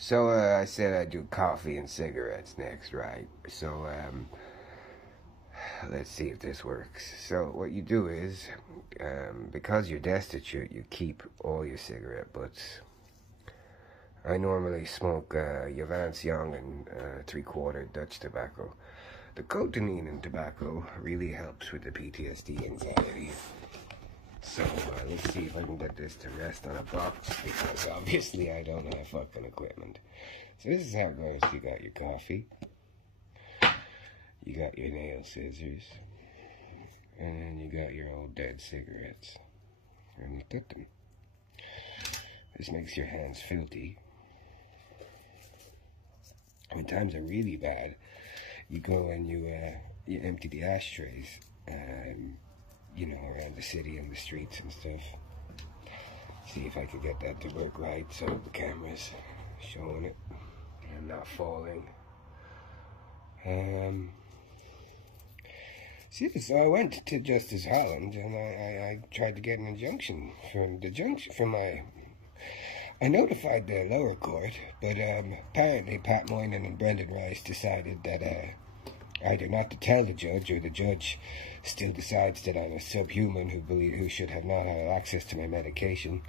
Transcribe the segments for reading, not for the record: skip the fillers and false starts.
So I said I'd do coffee and cigarettes next, right? So let's see if this works. So what you do is, because you're destitute, you keep all your cigarette butts. I normally smoke Javans Young and 3/4 Dutch tobacco. The cotinine in tobacco really helps with the PTSD anxiety. So let's see if I can get this to rest on a box, because obviously I don't have fucking equipment. So this is how it goes. You got your coffee, you got your nail scissors, and you got your old dead cigarettes, and you cut them. This makes your hands filthy. When times are really bad, you go and you empty the ashtrays, you know, around the city and the streets and stuff. See if I can get that to work right, so the camera's showing it. I'm not falling. See, so I went to Justice Holland and I tried to get an injunction from I notified the lower court, but apparently Pat Moynihan and Brendan Rice decided that either not to tell the judge, or the judge still decides that I'm a subhuman who should have not had access to my medication,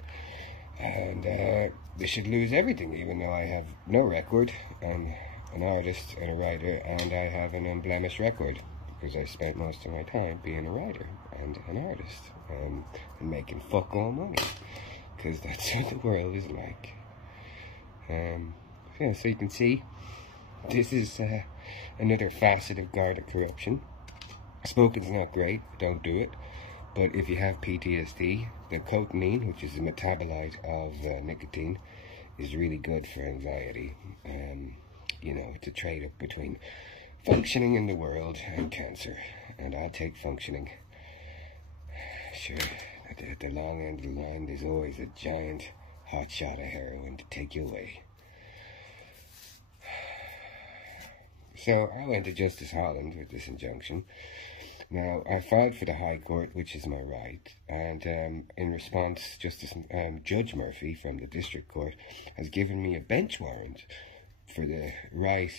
and they should lose everything, even though I have no record. I'm an artist and a writer, and I have an unblemished record, because I spent most of my time being a writer and an artist, and making fuck all money, because that's what the world is like. Yeah, so you can see, this is another facet of Garda corruption. Smoking's not great, don't do it. But if you have PTSD, the cotinine, which is a metabolite of nicotine, is really good for anxiety. You know, it's a trade-off between functioning in the world and cancer. And I'll take functioning. Sure, at the long end of the line, there's always a giant hot shot of heroin to take you away. So I went to Justice Holland with this injunction. Now, I filed for the High Court, which is my right, and in response, Judge Murphy from the District Court has given me a bench warrant for the right,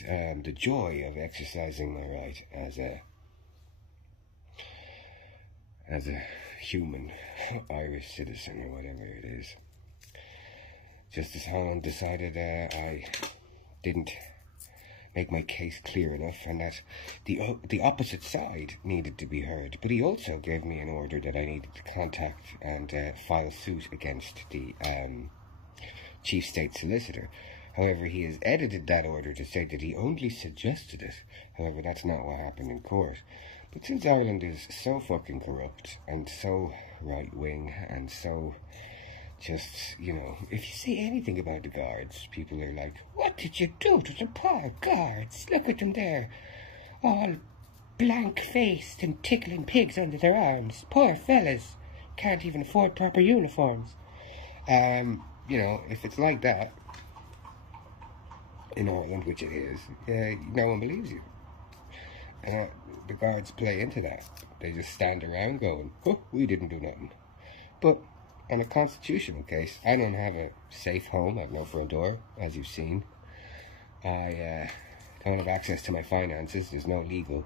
the joy of exercising my right as a human Irish citizen, or whatever it is. Justice Holland decided I didn't make my case clear enough, and that the opposite side needed to be heard. But he also gave me an order that I needed to contact and file suit against the Chief State Solicitor. However, he has edited that order to say that he only suggested it. However, that's not what happened in court. But since Ireland is so fucking corrupt, and so right-wing, and so just, you know, if you say anything about the guards, people are like, what did you do to the poor guards? Look at them there, all blank-faced and tickling pigs under their arms. Poor fellas, can't even afford proper uniforms. You know, if it's like that in Ireland, which it is, no one believes you. And the guards play into that. They just stand around going, oh, we didn't do nothing. But on a constitutional case, I don't have a safe home. I have no front door, as you've seen. I don't have access to my finances. There's no legal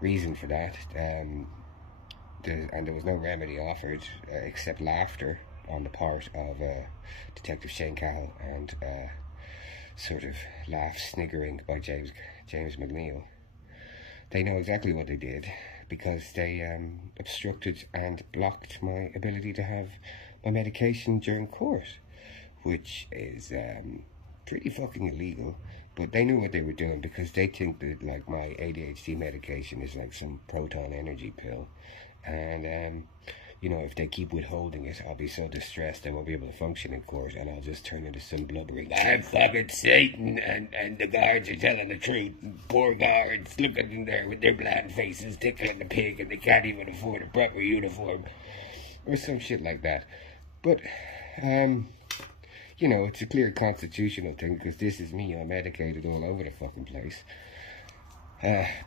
reason for that. And there was no remedy offered except laughter on the part of Detective Shane Cahill, and sort of laugh sniggering by James McNeil. They know exactly what they did, because they obstructed and blocked my ability to have my medication during court, which is pretty fucking illegal. But they knew what they were doing, because they think that, like, my ADHD medication is like some proton energy pill, and you know, if they keep withholding it, I'll be so distressed I won't be able to function in court, and I'll just turn into some blubbering, I'm fucking Satan, and the guards are telling the truth. Poor guards, look at them there with their bland faces tickling the pig, and they can't even afford a proper uniform, or some shit like that. But, you know, it's a clear constitutional thing, because this is me unmedicated all over the fucking place.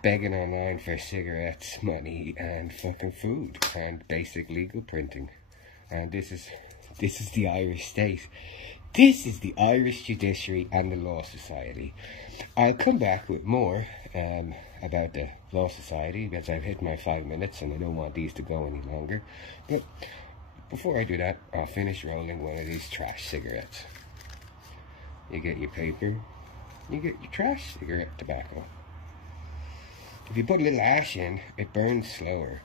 Begging online for cigarettes, money, and fucking food, and basic legal printing. And this is the Irish state. This is the Irish Judiciary and the Law Society. I'll come back with more about the Law Society because I've hit my 5 minutes and I don't want these to go any longer. But before I do that, I'll finish rolling one of these trash cigarettes. You get your paper, you get your trash cigarette tobacco. If you put a little ash in, it burns slower.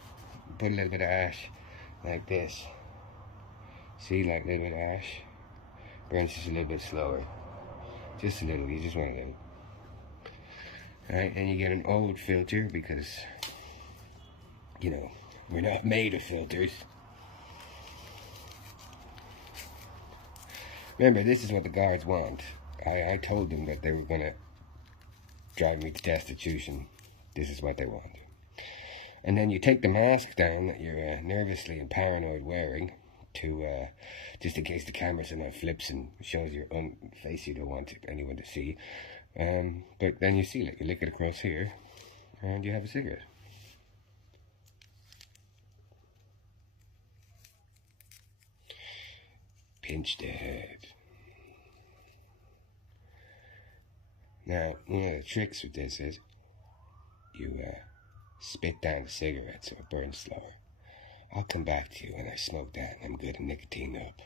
Put a little bit of ash like this. See, like a little bit of ash? Burns just a little bit slower. Just a little, you just want a little. Alright, and you get an old filter because, you know, we're not made of filters. Remember, this is what the guards want. I told them that they were going to drive me to destitution. This is what they want. And then you take the mask down that you're nervously and paranoid wearing to, just in case the camera somehow flips and shows your face you don't want anyone to see. But then you seal it. You lick it across here and you have a cigarette. Pinch the head. Now, one of the tricks with this is you spit down the cigarette so it burns slower. I'll come back to you when I smoke that and I'm good and nicotine up.